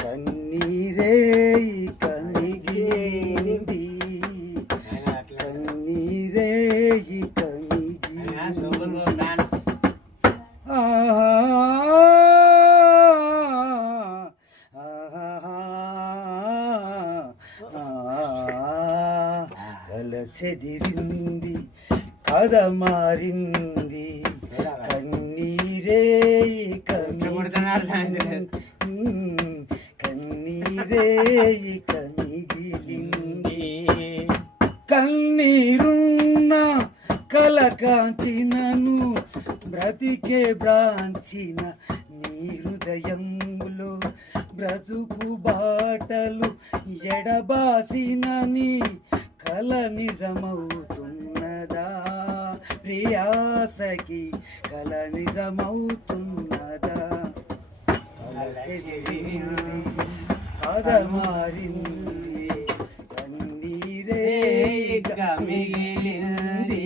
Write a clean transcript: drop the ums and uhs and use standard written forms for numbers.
కన్నీరే కనిగింది కన్నీరే కలసెదిరింది కథ మారింది కన్నీరే కన్నీరే కనిగిలింది కన్నీరున్న కలకాంచినను బ్రతికే బ్రాంచిన నీ హృదయంలో బ్రతుకు బాటలు ఎడబాసినని కల నిజమవుతున్నదా ప్రియాసకి కల నిజమవుతున్నదా కథ మారింది కన్నీరే మిగిలింది